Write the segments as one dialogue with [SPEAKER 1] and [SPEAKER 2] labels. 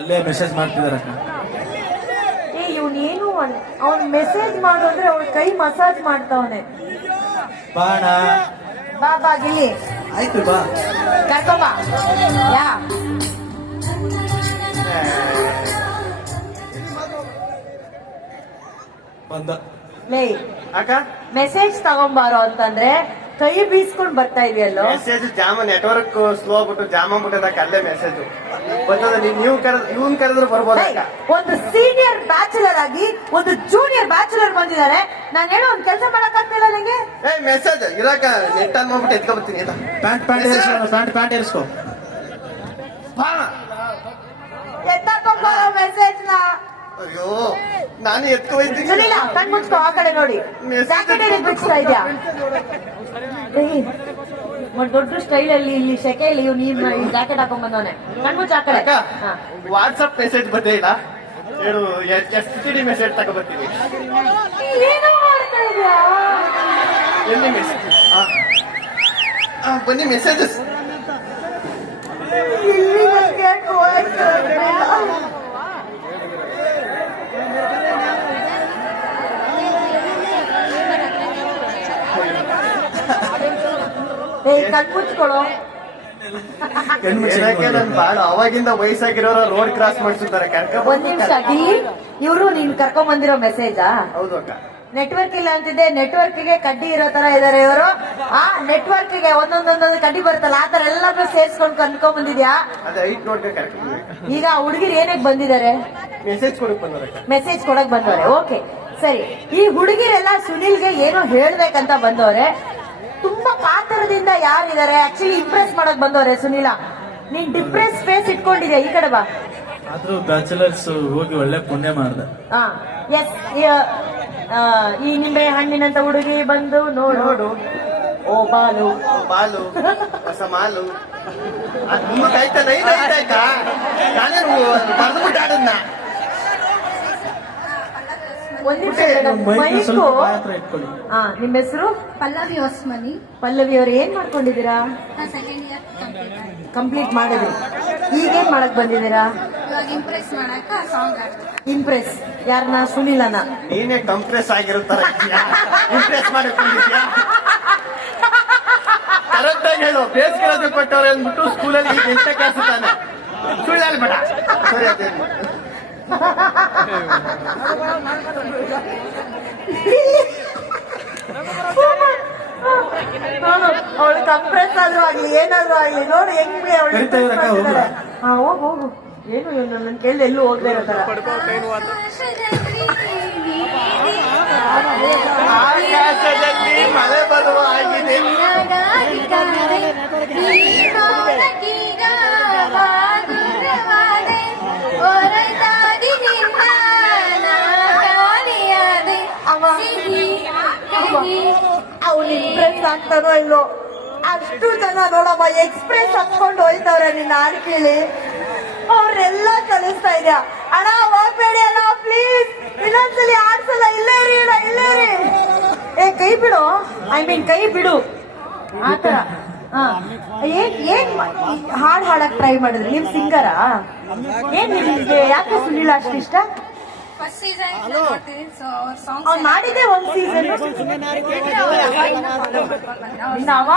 [SPEAKER 1] ಅಲ್ಲೇ ಮೆಸೇಜ್ ಮಾಡ್ತಿದಾರಕ್ಕ
[SPEAKER 2] ಏ ಇವನೇನು ಅವ್ನ್ ಮೆಸೇಜ್ ಮಾಡು ಅಂದ್ರೆ ಅವ್ನ ಕೈ ಮಸಾಜ್ ಮಾಡ್ತಾವನೆ.
[SPEAKER 1] ಬಾಣ.
[SPEAKER 2] ಬಾ ಬಾ
[SPEAKER 1] ಆಯ್ತು ಬಾ.
[SPEAKER 2] ಕರ್ಕೊಂಬ ಯಾ.
[SPEAKER 1] ಬಂದ.
[SPEAKER 2] ಲೇ
[SPEAKER 3] ಅಕ್ಕ?
[SPEAKER 2] ಮೆಸೇಜ್ ತಗೊಂಬಾರೋ ಅಂತಂದ್ರೆ ಕೈ ಬೀಸ್ಕೊಂಡ್ ಬರ್ತಾ ಇದೆಯಲ್ಲೋ?
[SPEAKER 3] ಮೆಸೇಜ್ ಜಾಮ ನೆಟ್ವರ್ಕ್ ಸ್ಲೋ ಆಗ್ಬಿಟ್ಟು ಜಾಮ್ ಆಗ್ಬಿಟ್ಟದಕ್ಕ ಅಲ್ಲೇ ಮೆಸೇಜ್ ಬರ್ತದ ನೀವ್ ಕರೆದ್ ಇವ್ನ್ ಕರೆದ್ರು ಬರ್ಬೋದು
[SPEAKER 2] ಒಂದು ಸೀನಿಯರ್ ಬ್ಯಾಚುಲರ್ ಆಗಿ ಒಂದು ಜೂನಿಯರ್ ಬ್ಯಾಚುಲರ್ ಬಂದಿದ್ದಾರೆ ನಾನು ಹೇಳೋ ಒಂದ್ ಕೆಲಸ ಮಾಡಕ್ ಆಗ್ತಿಲ್ಲ ನಂಗೆ?
[SPEAKER 3] ಏ ಮೆಸೇಜ್ ಇರಾಕ ನೆಟ್ ಆನ್ ಮಾಡ್ಬಿಟ್ಟು ಎತ್ಕೊ ಬರ್ತೀನಿ ಆಯ್ತಾ
[SPEAKER 1] ಪ್ಯಾಂಟ್ ಪ್ಯಾಂಟ್ ಪ್ಯಾಂಟ್ ಪ್ಯಾಂಟ್ ಏರಿಸ್ಕೊ.
[SPEAKER 3] ಬಾ
[SPEAKER 2] ಎತ್ತಕೊಂಬಾರೋ ಮೆಸೇಜ್ನ.
[SPEAKER 3] ಅಯ್ಯೋ ನಾನು ಎತ್ಕೊ ಹೋಯ್ತೀನಿ
[SPEAKER 2] ಸುನಿಲ ಕಣ್ ಮುಚ್ಕೋ ಆ ಕಡೆ ನೋಡಿ. ಜಾಕೆಟ್ ಬಿಚ್ತಾ ಇದ್ಯಾ? ಒಂದ್ ದೊಡ್ಡ ಸ್ಟೈಲ್ ಅಲ್ಲಿ ಇಲ್ಲಿ ಸೆಕೆಯಲ್ಲಿ ಇವ್ ನೀನ್ ಜಾಕೆಟ್ ಹಾಕೊಂಡ್ ಬಂದವನೆ. ಕಣ್ ಮುಚ್ಚ ಆ ಕಡೆ. ಹಾ.
[SPEAKER 3] ವಾಟ್ಸಪ್ ಮೆಸೇಜ್ ಬಂದೇ ಇಲ್ಲ? ಏನು ಎಸ್ ಟಿ ಡಿ ಮೆಸೇಜ್ ತಗೋಬರ್ತೀವಿ
[SPEAKER 2] ಏನೋ ಮಾಡ್ತಾ ಇದ್ಯಾ?
[SPEAKER 3] ಎಲ್ಲಿ ಮೆಸೇಜ್ ಬನ್ನಿ ಮೆಸೇಜಸ್
[SPEAKER 2] ಇಲ್ಲಿ ನನ್ಗೆ
[SPEAKER 3] ಬಾಳ ಅವಾಗಿಂದ ವಯಸ್ಸಾಗಿರೋರ ರೋಡ್ ಕ್ರಾಸ್ ಮಾಡಿಸುತ್ತಾರೆ
[SPEAKER 2] ಒಂದ್ ನಿಮಿಷ ಇವರು ಇವ್ರು ನೀನ್ ಕರ್ಕೊಂಡ್ ಬಂದಿರೋ ಮೆಸೇಜಾ
[SPEAKER 3] ಹೌದು ಅಕ್ಕ.
[SPEAKER 2] ನೆಟ್ವರ್ಕ್ ಇಲ್ಲ ಅಂತಿದ್ದೆ ನೆಟ್ವರ್ಕ್ಗೆ ಕಡ್ಡಿ ಇರೋ ತರ ಇದಾರೆ ಇವರು. ಆ ನೆಟ್ವರ್ಕ್ಗೆ ಒಂದೊಂದೊಂದೊಂದು ಕಡ್ಡಿ ಬರುತ್ತಲ್ಲ ಆ ತರ ಎಲ್ಲಾದ್ರೂ ಸೇರ್ಸ್ಕೊಂಡು ಕನ್ಕೊಂಡ್ ಬಂದಿದ್ಯಾ? ಈಗ ಹುಡುಗಿರ್ ಏನಕ್ಕೆ ಬಂದಿದ್ದಾರೆ?
[SPEAKER 3] ಮೆಸೇಜ್ ಕೊಡಕ್ ಬಂದರಕ್ಕ
[SPEAKER 2] ಮೆಸೇಜ್ ಕೊಡಕ್ ಬಂದವ್ರೆ ಓಕೆ ಸರಿ ಈ ಹುಡುಗಿರೆಲ್ಲ ಸುನಿಲ್ಗೆ ಏನೋ ಹೇಳ್ಬೇಕಂತ ಬಂದವ್ರೆ. ತುಂಬಾ ಕಾತರದಿಂದ ಯಾರಿದ್ದಾರೆ? ಆಕ್ಚುಲಿ ಇಂಪ್ರೆಸ್ ಮಾಡಕ್ ಬಂದವ್ರೆ ಸುನಿಲ. ನೀನ್ ಡಿಪ್ರೆಸ್ ಫೇಸ್ ಇಟ್ಕೊಂಡಿದ್ಯಾ? ಈ ಕಡೆ ಬಾ.
[SPEAKER 1] ಆದ್ರೂ ಬ್ಯಾಚುಲರ್ಸ್ ಹೋಗಿ ಒಳ್ಳೆ ಪುಣ್ಯ ಮಾಡ್ದೆ.
[SPEAKER 2] ಹಾ ಎಸ್ ಈ ನಿಂಬೆ ಹಣ್ಣಿನಂತ ಹುಡುಗಿ ಬಂದು ನೋಡು.
[SPEAKER 3] ನೋಡು.
[SPEAKER 2] ಓ ಬಾಲು.
[SPEAKER 3] ಬಾಲು. ಹೊಸ ಮಾಲು. ನಿಮ್ಮ ಕಾಯ್ತಾನೆ ಆಯ್ತಾ ನಾನೇ ಬರೆದು ಆಡದ್ನ
[SPEAKER 2] ಒಂದ್ ನಿಮಿಷ
[SPEAKER 1] ಮೈಕ್
[SPEAKER 2] ಮೈಕು
[SPEAKER 1] ಸ್ವಲ್ಪ ಬಾಯ್ ಹತ್ರ ಇಟ್ಕೊಳ್ಳಿ
[SPEAKER 2] ಹಾ ನಿಮ್ಮ ಹೆಸರು?
[SPEAKER 4] ಪಲ್ಲವಿ ಹೊಸ್ಮನಿ.
[SPEAKER 2] ಪಲ್ಲವಿ ಅವ್ರು ಏನ್ ಮಾಡ್ಕೊಂಡಿದ್ದೀರಾ?
[SPEAKER 4] ಸೆಕೆಂಡ್ ಇಯರ್ ಕಂಪ್ಲೀಟ್
[SPEAKER 2] ಕಂಪ್ಲೀಟ್ ಮಾಡಿದ್ರಿ. ಈಗೇನ್ ಮಾಡಕ್ ಬಂದಿದ್ದೀರಾ?
[SPEAKER 4] ಇಂಪ್ರೆಸ್ ಮಾಡಕ ಸಾಂಗ್
[SPEAKER 2] ಇಂಪ್ರೆಸ್ ಯಾರನ್ನ ಸುನಿಲನ.
[SPEAKER 3] ನೀನೇ ಕಂಪ್ರೆಸ್ ಆಗಿರುತ್ತಾರೆ ಇಂಪ್ರೆಸ್ ಮಾಡಕ್ ಬಂದಿದ್ಯಾ ಕರೆಕ್ಟ್ ಆಗಿ ಹೇಳು. ಬೇಸಿಗೆ ರಜೆ ಕೊಟ್ಟವ್ರೆ ಅಂದ್ಬಿಟ್ಟು ಸ್ಕೂಲಲ್ಲಿ ಎಂಟ ಕ್ಲಾಸ್ ತಾನೆ ಸುಳ್ಳಲ್ಲಿ ಬೇಡ ಸರಿ ಅದೇ
[SPEAKER 2] ಅವಳು ಕಂಪ್ರೆಸ್ ಆದ್ರೂ ಆಗ್ಲಿ ಏನಾದ್ರೂ ಆಗ್ಲಿ ನೋಡಿ ಹೆಂಗೆ ಅವಳು? ಹಾ ಹೋಗು ಹೋಗು. ಏನು ಇವನು ನನ್ನ ಕೇಳಿ ಎಲ್ಲೂ ಹೋಗ್ಲೇ ಇರೋ ತರ.
[SPEAKER 3] ಆಕಾಶದಲ್ಲಿ ಮಳೆ ಬರುವ ಆಗಿದೆ
[SPEAKER 2] ಅವ್ನು ಇಂಪ್ರೆಸ್ ಆಗ್ತಾನೋ ಇಲ್ಲೋ ಅಷ್ಟು ಜನ ನೋಡಮ್ಮ ಎಕ್ಸ್ಪ್ರೆಸ್ ಹತ್ಕೊಂಡು ಹೋಯ್ತವ್ರೆ, ನಿನ್ನ ಹಾಡು ಕೇಳಿ ಅವ್ರೆಲ್ಲ ಕಳಿಸ್ತಾ ಇದ್ಯಾ? ಅಣ್ಣ ಹೋಗ್ಬೇಡಿ ಅಣ್ಣ ಪ್ಲೀಸ್ ಇನ್ನೊಂದ್ಸಲಿ ಆಡ್ಸಲ್ಲ, ಇಲ್ಲೇ ರೀ ಅಣ್ಣ ಇಲ್ಲೇ ರೀ ಏ, ಕೈ ಬಿಡು. ಐ ಮೀನ್ ಕೈ ಬಿಡು. ಆತರ ಏನ್ ಏನ್ ಹಾಡ್ ಹಾಡಕ್ ಟ್ರೈ ಮಾಡಿದ್ರಿ? ನಿಮ್ ಸಿಂಗರಾ? ಏನ್ ನಿಮ್ಗೆ? ಯಾಕೆ ಸುನಿಲ್ ಅಷ್ಟಿಷ್ಟ
[SPEAKER 4] ಫಸ್ಟ್ ಸೀಸನ್ ನೋಡ್ತೀವಿ ಸೊ ಅವ್ರ ಸಾಂಗ್
[SPEAKER 2] ಅವ್ನ್ ಮಾಡಿದ್ದೆ ಒಂದ್ ಸೀಸನ್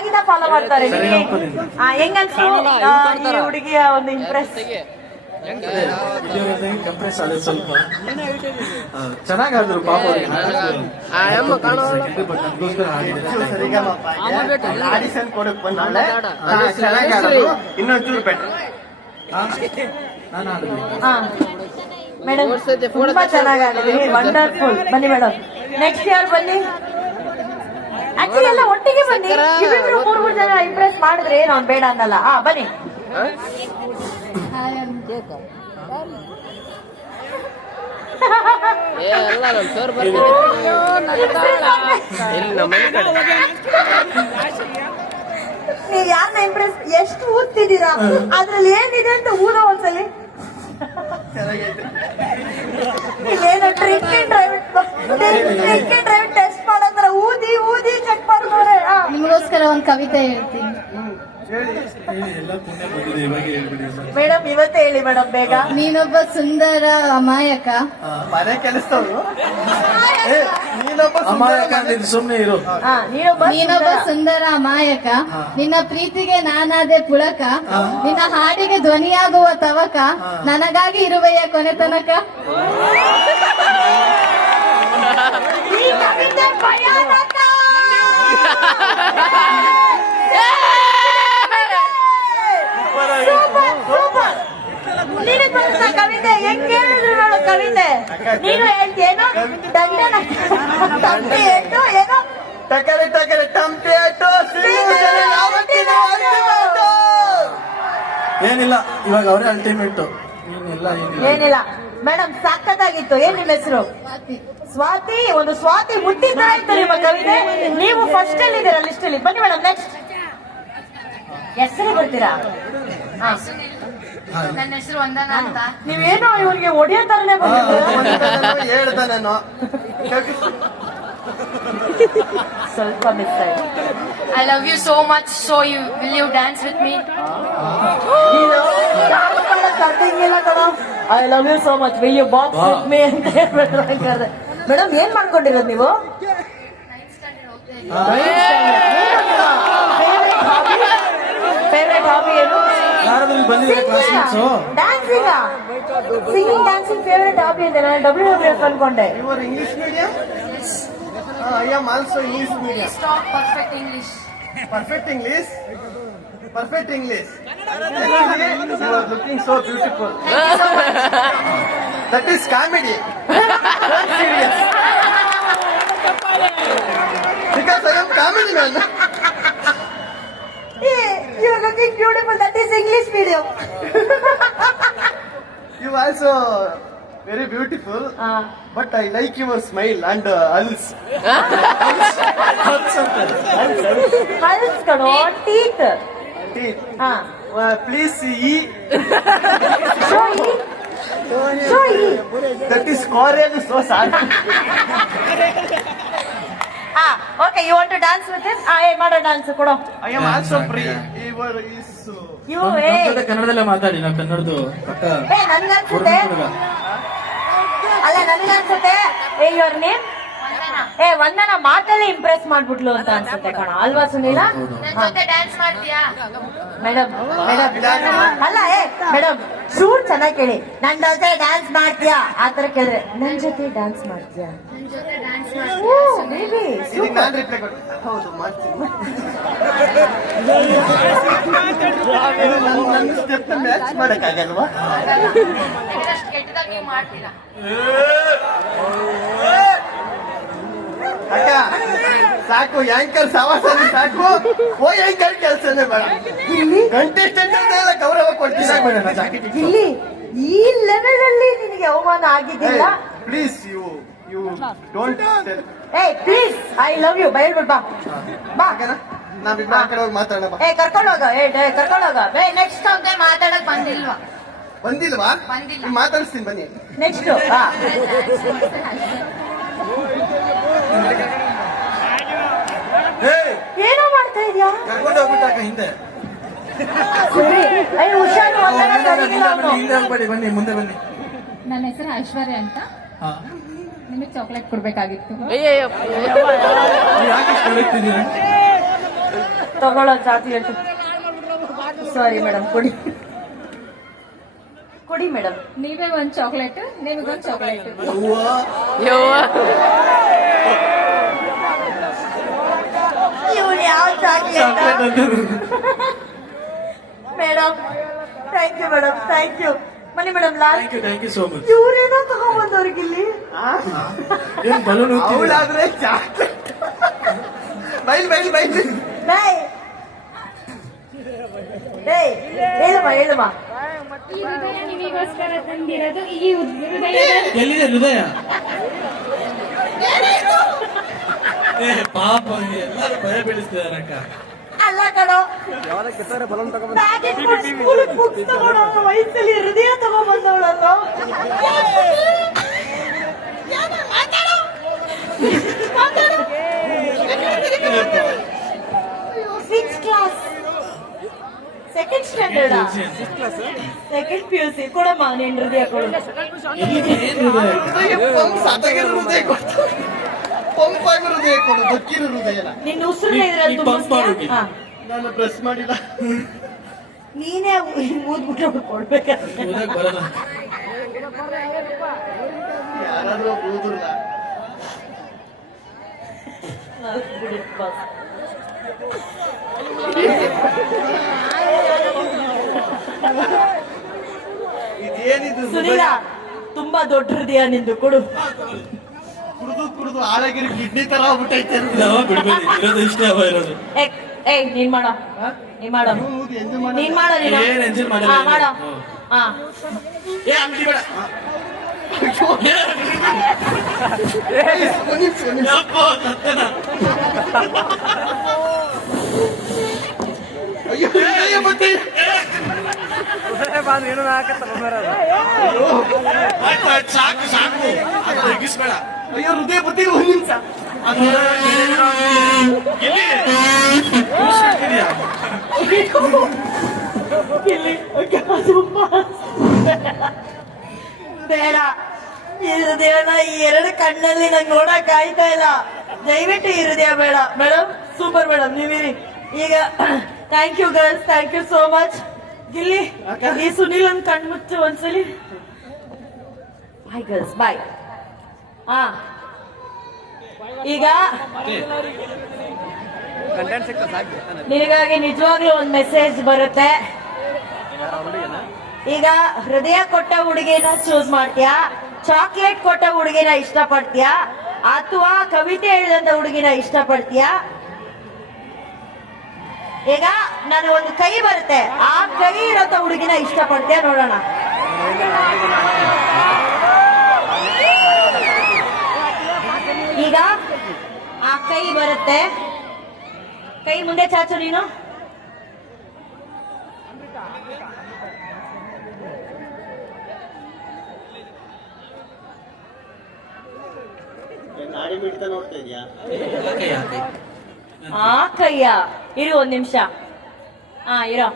[SPEAKER 2] ಇನ್ನು ಫಾಲೋ ಮಾಡ್ತಾರೆ? ನಿಮ್ಗೆ. ಆ, ಹೆಂಗನ್ಸ್ತು ಈ ಹುಡುಗಿಯ ಒಂದು ಇಂಪ್ರೆಸ್
[SPEAKER 1] ಕಂಪ್ರೆಸ್ ಆದ್ರೆ ಸ್ವಲ್ಪ. ಚೆನ್ನಾಗಾದ್ರು ಪಾಪ
[SPEAKER 3] ಆಡಿಷನ್ ಕೊಡಕ್ ಬಂದಾಳೆ ಚೆನ್ನಾಗಿ ಇನ್ನೊಂಚೂರು ಬೆಟ್ರ್
[SPEAKER 1] ನಾನು
[SPEAKER 2] ಮೇಡಮ್ ತುಂಬಾ ಚೆನ್ನಾಗಾಗಿದೆ. ವಂಡರ್ಫುಲ್ ಬನ್ನಿ ಮೇಡಮ್ ನೆಕ್ಸ್ಟ್ ಇಯರ್ ಬನ್ನಿ. ಆಕ್ಚುಲಿ ಎಲ್ಲ ಒಟ್ಟಿಗೆ ಬನ್ನಿ. ಇವಿಬ್ರು ಮೂರ್ ಮೂರ್ ಜನ ಇಂಪ್ರೆಸ್ ಮಾಡಿದ್ರೆ ನಾನು ಬೇಡ ಅನ್ನಲ್ಲ. ಹಾ ಬನ್ನಿ. ನೀವ್ ಯಾರನ್ನ ಇಂಪ್ರೆಸ್ ಎಷ್ಟು ಓದ್ತಿದ್ದೀರಾ ಅದ್ರಲ್ಲಿ ಏನಿದೆ ಅಂತ ಊರೋ ಒಂದ್ಸಲಿ ಇಲ್ಲೇನೋ drink drive drink and drive test ಮಾಡೋದ್ರ ಊದಿ ಊದಿ ಚೆಕ್ ಮಾಡ್ತಾರೆ
[SPEAKER 4] ನಿಮಗೋಸ್ಕರ ಒಂದು ಕವಿತೆ ಹೇಳ್ತೀನಿ.
[SPEAKER 2] ಮೇಡಮ್ ಇವತ್ತೇ ಹೇಳಿ ಮೇಡಮ್ ಬೇಗ.
[SPEAKER 4] ನೀನೊಬ್ಬ ಸುಂದರ ಅಮಾಯಕ.
[SPEAKER 3] ಮನೆ ಕೆಲಸದವರು? ನೀನೊಬ್ಬ
[SPEAKER 1] ಅಮಾಯಕ ಸುಮ್ಮನೆ ಸುಮ್ನೆ ಇರು.
[SPEAKER 2] ಹಾ ನೀನೊಬ್ಬ
[SPEAKER 4] ನೀನೊಬ್ಬ
[SPEAKER 2] ಸುಂದರ.
[SPEAKER 4] ಅಮಾಯಕ. ನಿನ್ನ ಪ್ರೀತಿಗೆ ನಾನಾದೆ ಪುಳಕ. ನಿನ್ನ ಹಾಡಿಗೆ ಧ್ವನಿಯಾಗುವ ತವಕ. ನನಗಾಗಿ ಇರುವೆಯ ಕೊನೆ ತನಕ.
[SPEAKER 2] ಈ ಕವಿತೆ ಭಯಾನಕ. Super super. ನಿನಗೆ ಬರುತ್ತ ಕವಿತೆ ಹೆಂಗ್ ಹೇಳಿದ್ರು ನೋಡು ಕವಿತೆ. ನೀನು ಹೇಳ್ತೀಯೇನೋ ದಂಡನ. ತಂಪಿ ಏನು ಏನೋ?
[SPEAKER 3] ಟಕರೆ ಟಕರೆ ಟಂಪೆ ultimate.
[SPEAKER 1] ಏನಿಲ್ಲ ಇವಾಗ ಅವರೇ ಅಲ್ಟಿಮೇಟ್ ಏನಿಲ್ಲ ಏನಿಲ್ಲ.
[SPEAKER 2] ಮೇಡಮ್ ಸಖತ್ತಾಗಿತ್ತು. ಏನ್ ನಿಮ್ಮ ಹೆಸರು? ಸ್ವಾತಿ ಒಂದು ಸ್ವಾತಿ ಮುಟ್ಟಿ ತರ ಇತ್ತು ನಿಮ್ಮ ಕವಿತೆ. ನೀವು ಫಸ್ಟ್ ಅಲ್ಲಿ ಇದ್ದೀರಾ ಲಿಸ್ಟ್ ಅಲ್ಲಿ. ಬನ್ನಿ ಮೇಡಮ್ ನೆಕ್ಸ್ಟ್ ಹೆಸರು ಬರ್ತೀರಾ.
[SPEAKER 4] ನನ್ನ ಹೆಸರು ವಂದನಾ ಅಂತ.
[SPEAKER 2] ನೀವೇನೋ ಇವ್ರಿಗೆ ಹೊಡಿಯೋ ತರನೇ
[SPEAKER 3] ಒಂದನೋ ಹೇಳ್ದನೋ
[SPEAKER 2] ಸ್ವಲ್ಪ ಮಿಸ್ ಆಯ್ತು.
[SPEAKER 4] I love you so much so you will you dance with me
[SPEAKER 2] I love you so much will you box with me ಅಂತ ಹೇಳ್ಬಿಟ್ರೆ ಮೇಡಮ್ ಏನ್ ಮಾಡ್ಕೊಂಡಿರೋದು ನೀವು? ಫೇವ್ರೆಟ್ ಹಾಬಿ ಏನು?
[SPEAKER 1] ಯಾರಾದ್ರೂ ಬಂದಿದ್ದಾರೆ classmates
[SPEAKER 2] dancing singing dancing favourite hobby ಇದೆ ನಾನು ಡಬ್ಲ್ಯೂ ಡಬ್ಲ್ಯೂ ಎಫ್ ಅನ್ಕೊಂಡೆ.
[SPEAKER 3] Your English medium I am also English medium
[SPEAKER 4] stop perfect English
[SPEAKER 3] perfect English perfect English you are looking so beautiful that is comedy serious because I am comedy man
[SPEAKER 2] you're looking beautiful. That is English medium. you
[SPEAKER 3] also very beautiful. Uh. But I like your smile and uh,
[SPEAKER 2] ulls. Ulls. Ulls. Ulls.
[SPEAKER 3] Ulls. teeth.
[SPEAKER 2] Teeth. Uh. Uh, please
[SPEAKER 3] E. Show E. Show E.
[SPEAKER 2] That is Korean so sad. ah, okay, you want to dance with him?
[SPEAKER 3] I am not a dancer. I
[SPEAKER 2] am
[SPEAKER 1] also free.
[SPEAKER 2] ಏ
[SPEAKER 1] ಜೊತೆ ಕನ್ನಡದಲ್ಲೇ ಮಾತಾಡಿ ನಾವು ಕನ್ನಡದು ಪಕ್ಕ
[SPEAKER 2] ಏ ನನ್ಗನ್ಸುತ್ತೆ ಅಲ್ಲ ನನ್ಗನ್ಸುತ್ತೆ your name ಏ ವಂದನ ಮಾತಲ್ಲಿ ಇಂಪ್ರೆಸ್ ಮಾಡ್ಬಿಟ್ಲು ಅಂತ ಅನ್ಸುತ್ತೆ ಕಣ. ಅಲ್ವಾ ಸುನೀಲ.
[SPEAKER 4] ಡ್ಯಾನ್ಸ್ ಮಾಡ್ತೀಯಾ?
[SPEAKER 2] ಮೇಡಮ್ ಮೇಡಮ್ ಅಲ್ಲ ಏ ಮೇಡಮ್ ಚೂರ್ ಚೆನ್ನಾಗಿ ಕೇಳಿ. ನನ್ ಜೊತೆ ಡ್ಯಾನ್ಸ್ ಮಾಡ್ತೀಯಾ? ಆತರ ಕೇಳಿದ್ರೆ ನನ್ ಜೊತೆ ಡ್ಯಾನ್ಸ್ ಮಾಡ್ತೀಯಾ?
[SPEAKER 4] ನನ್ನ ಜೊತೆ ಡ್ಯಾನ್ಸ್
[SPEAKER 2] ಓ ಬೇಬಿ
[SPEAKER 3] ಇದಕ್ಕೆ ನಾನು ರಿಪ್ಲೈ ಕೊಟ್ಟು ಹೌದು ಮಾಡ್ತೀನಿ. ನನ್ನ ಸ್ಟೆಪ್ ಮ್ಯಾಚ್ ಮಾಡಕ್ಕಾಗಲ್ವಾ? ಅಕ್ಕ ಸಾಕು ಯಾಂಕರ್ ಸವಾಸನೆ ಸಾಕು. ಓ ಯಾಂಕರ್ ಕೆಲಸನೇ ಬೇಡ.
[SPEAKER 2] ಇಲ್ಲಿ
[SPEAKER 3] ಕಂಟೆಸ್ಟೆಂಟ್ ಅಂತ ಎಲ್ಲ ಗೌರವ ಕೊಡ್ತೀನಿ. ಮೇಡಮ್
[SPEAKER 2] ಇಲ್ಲಿ ಈ ಲೆವೆಲ್ ಅಲ್ಲಿ ನಿನಗೆ ಅವಮಾನ ಆಗಿದ್ದಿಲ್ಲ
[SPEAKER 3] ಪ್ಲೀಸ್ ಯು ಯು ಡೋಂಟ್
[SPEAKER 2] ಏ please I love you bye. ಬಾ. ಬಾ
[SPEAKER 3] ನಾವಿಬ್ರು ಆ ಕಡೆ ಹೋಗಿ ಮಾತಾಡೋಣ ಬಾ.
[SPEAKER 2] ಏ ಕರ್ಕೊಂಡೋಗ ಏ ಕರ್ಕೊಂಡು ಕರ್ಕೊಂಡೋಗ ಬೇ ನೆಕ್ಸ್ಟ್
[SPEAKER 4] ಟೈಮ್ ಮಾತಾಡಕ್ ಬಂದಿಲ್ವಾ?
[SPEAKER 3] ಬಂದಿಲ್ವಾ? ಮಾತಾಡಿಸ್ತೀನಿ ಬನ್ನಿ.
[SPEAKER 2] ನೆಕ್ಸ್ಟ್ ಹಾ. ಏನೋ ಮಾಡ್ತಾ ಇದ್ಯಾ?
[SPEAKER 1] ಕರ್ಕೊಂಡು ಹೋಗ್ಬಿಟ್ಟಾಕ ಹಿಂದೆ.
[SPEAKER 2] ಸರಿ ಅಯ್ಯ ಹುಷಾರು ವಂದನ
[SPEAKER 1] ಹಿಂದೆ ಬನ್ನಿ,
[SPEAKER 2] ಸರಿಗಿಲ್ಲ
[SPEAKER 1] ಹಿಂದೆ ಬನ್ನಿ, ಹಿಂದೆ ಹೋಗ್ಬೇಡಿ ಬನ್ನಿ ಮುಂದೆ ಬನ್ನಿ.
[SPEAKER 5] ನನ್ನ ಹೆಸರು ಐಶ್ವರ್ಯ ಅಂತ.
[SPEAKER 1] ಹಾ.
[SPEAKER 5] ನಿಮಗೆ ಚಾಕ್ಲೇಟ್ ಕೊಡ್ಬೇಕಾಗಿತ್ತು.
[SPEAKER 1] ನೀವು ಯಾಕೆ ಇಷ್ಟು ನಡುಗ್ತಿದ್ದೀರಾ?
[SPEAKER 2] ತಗೊಳ್ಳೋ ಚಾಕ್ಲೇಟ್ ಸಾರಿ ಮೇಡಮ್ ಕೊಡಿ. ಕೊಡಿ ಮೇಡಮ್
[SPEAKER 5] ನೀವೇ ಒಂದ್ chocolate ನಿಮಗೊಂದ್ chocolate
[SPEAKER 1] chocolate.
[SPEAKER 2] Madam thank you madam thank you ಬನ್ನಿ madam last
[SPEAKER 1] thank you thank you so much
[SPEAKER 2] ಇವ್ರೇನೋ ತಗೊಂಡ್ಬಂದವ್ರಿಗೆ ಇಲ್ಲಿ?
[SPEAKER 1] ಏನ್ ಬಲೂನ್
[SPEAKER 3] ಅವಳಾದ್ರೆ ಚಾಕ್ಲೇಟ್ ಬೈಲ್ ಬೈಲ್ ಬೈಲ್.
[SPEAKER 2] ಬಾಯ್. ಏಯ್ ಹೇಳಮ್ಮ ಹೇಳಮ್ಮ
[SPEAKER 6] ಈ ಹೃದಯ ನಿಮಗೋಸ್ಕರ ತಂದಿರೋದು ಈ ಹೃದಯ.
[SPEAKER 1] ಎಲ್ಲಿದೆ ಹೃದಯ? ಏ ಪಾಪ ಎಲ್ಲರೂ ಭಯ ಬೀಳಿಸ್ತಿದಾರಕ್ಕ
[SPEAKER 2] ಅಲ್ಲ ಕಣೋ. ಬುಕ್ಸ್ ವಯಸ್ಸಲ್ಲಿ ಹೃದಯ ತಗೊಂಡ್ಬಂದವಳನ್ನು ಸಿಕ್ಸ್ ಕ್ಲಾಸ್ ಬೇಡ ಸೆಕೆಂಡ್ ಪಿ ಯು ಸಿ ಕೊಡಮ್ಮ ನಿನ್ ಹೃದಯ ಕೊಡು.
[SPEAKER 3] ಹೃದಯ ಪಂಪ್ ಸತ್ತಗಿರೋ ಹೃದಯ ಕೊಡು ಆಗಿರೋ ಹೃದಯ
[SPEAKER 2] ನಿನ್ನ ಇದ್ರಲ್ಲಿ. ತುಂಬಿಸ್ತೀಯಾ? ಹಾ.
[SPEAKER 3] ನಾನು ಪ್ರೆಸ್ ಮಾಡಿಲ್ಲ
[SPEAKER 2] ನೀನೇ
[SPEAKER 1] ಊದ್ಬಿಟ್ಟು ಬರಲ್ಲ
[SPEAKER 3] ಯಾರಾದ್ರೂ ಇದೇನಿದು
[SPEAKER 2] ಸುನೀಲ ತುಂಬಾ ದೊಡ್ಡ ಹೃದಯ ನಿಂದು ಕೊಡು
[SPEAKER 3] ಕುಡಿದು ಕುಡಿದು ಹಾಳಾಗಿರೋ ಕಿಡ್ನಿ ತರ ಆಗ್ಬಿಟ್ಟೈತೆ. ಅದು.
[SPEAKER 1] ಬಿಡ್ಬೇಡಿ ಇರೋದು ಇಷ್ಟೇ ಅವ ಇರೋದು.
[SPEAKER 2] ಏ ಏಯ್ ನೀನ್ ಮಾಡ. ನೀನ್ ಮಾಡ.
[SPEAKER 3] ಹೌದು, ಎಂಜು ಮಾಡು.
[SPEAKER 2] ನೀನ್ ಮಾಡ ನೀನು.
[SPEAKER 1] ಏನ್ enjoy ಮಾಡಲ್ಲ
[SPEAKER 2] ಹಾ. ಮಾಡ.
[SPEAKER 1] ಹ್ಮ್.
[SPEAKER 2] ಹಾ.
[SPEAKER 1] ಏ ಅಂಗಡಿ ಬೇಡ.
[SPEAKER 3] ಸುನಿ, ಸುನಿ.
[SPEAKER 1] ಯಪ್ಪೋ, ಸತ್ಯನ.
[SPEAKER 3] ಅಯ್ಯೋ, ಮತ್ತೆ?
[SPEAKER 1] ಆಯ್ತು, ಆಯ್ತು, ಸಾಕು ಸಾಕು. ಅದು ತೆಗಿಸ್ಬೇಡ
[SPEAKER 3] ಅಯ್ಯೋ, ಹೃದಯ ಓಕೆ ಒಂದ್ ನಿಮಿಷ?
[SPEAKER 2] ಬೇಡ, ಈ ಹೃದಯನ ಈ ಎರಡು ಕಣ್ಣಲ್ಲಿ ನಂಗೆ ನೋಡಕ್ ಆಯ್ತಾ ಇಲ್ಲ. ದಯವಿಟ್ಟು ಈ ಹೃದಯ ಬೇಡ. ಮೇಡಮ್ ಸೂಪರ್ ಮೇಡಮ್ ನೀವಿರಿ. ಈಗ thank you girls thank you so much Gilli, ಈ ಸುನೀಲ್ ಒಂದ್ ಕಣ್ಮುಚ್ಚು ಒಂದ್ಸಲಿ. ಬಾಯ್ ಗರ್ಲ್ಸ್ ಬಾಯ್ ಹಾ ಈಗ ನಿನಗಾಗಿ ನಿಜವಾಗ್ಲೂ ಒಂದು ಮೆಸೇಜ್ ಬರುತ್ತೆ. ಈಗ ಹೃದಯ ಕೊಟ್ಟ ಹುಡುಗಿನ ಚೂಸ್ ಮಾಡ್ತೀಯಾ? ಚಾಕ್ಲೇಟ್ ಕೊಟ್ಟ ಹುಡುಗಿನ ಇಷ್ಟಪಡ್ತೀಯಾ? ಅಥವಾ ಕವಿತೆ ಹೇಳಿದಂತ ಹುಡುಗಿನ ಇಷ್ಟಪಡ್ತೀಯಾ? ಈಗ ನಾನು ಒಂದು ಕೈ ಬರುತ್ತೆ. ಆ ಕೈ ಇರೋಂಥ ಹುಡುಗಿನ ಇಷ್ಟಪಡ್ತೀಯಾ ನೋಡೋಣ. ಕೈ ಬರುತ್ತೆ. ಕೈ ಮುಂದೆ ಚಾಚು ನೀನು? ಆ ಕೈಯ. ಇರು ಒಂದ್ ನಿಮಿಷ. ಹಾ ಇರೋ.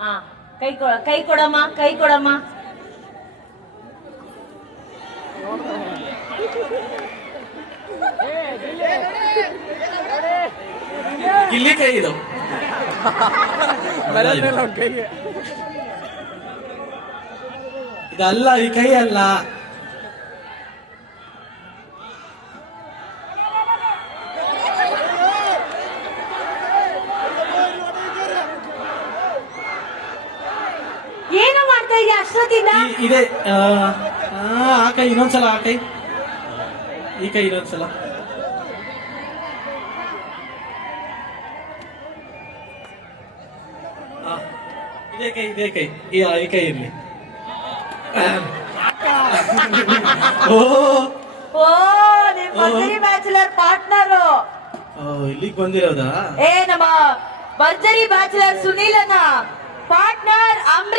[SPEAKER 2] ಹಾ ಕೈ ಕೊಡ ಕೈ ಕೊಡಮ್ಮ ಕೈ ಕೊಡಮ್ಮ.
[SPEAKER 1] ಇಲ್ಲಿ ಕೈ ಇದು. ಇದಲ್ಲ ಈ ಕೈ ಅಲ್ಲ
[SPEAKER 2] ಏನು ಮಾಡ್ತಾ ಇದೀಯ ಅಷ್ಟೊತ್ತಿಂದ?
[SPEAKER 1] ಇದೆ ಆ, ಆ, ಆ ಕೈ ಇನ್ನೊಂದ್ಸಲ ಆ ಕೈ. ಈ ಕೈ ಇನ್ನೊಂದ್ಸಲ. ಇದೇ ಕೈ ಇದೇ ಕೈ ಈ ಈ ಕೈ ಇರ್ಲಿ ಓ
[SPEAKER 2] ಓ ನಿಮ್ ಭರ್ಜರಿ ಬ್ಯಾಚುಲರ್ ಪಾರ್ಟ್ನರ್
[SPEAKER 1] ಓ, ಇಲ್ಲಿಗ್ ಬಂದಿರೋದಾ
[SPEAKER 2] ಏ ನಮ್ಮ ಭರ್ಜರಿ ಬ್ಯಾಚುಲರ್ ಸುನೀಲನ ಪಾರ್ಟ್ನರ್ ಅಂಬರೀಶ್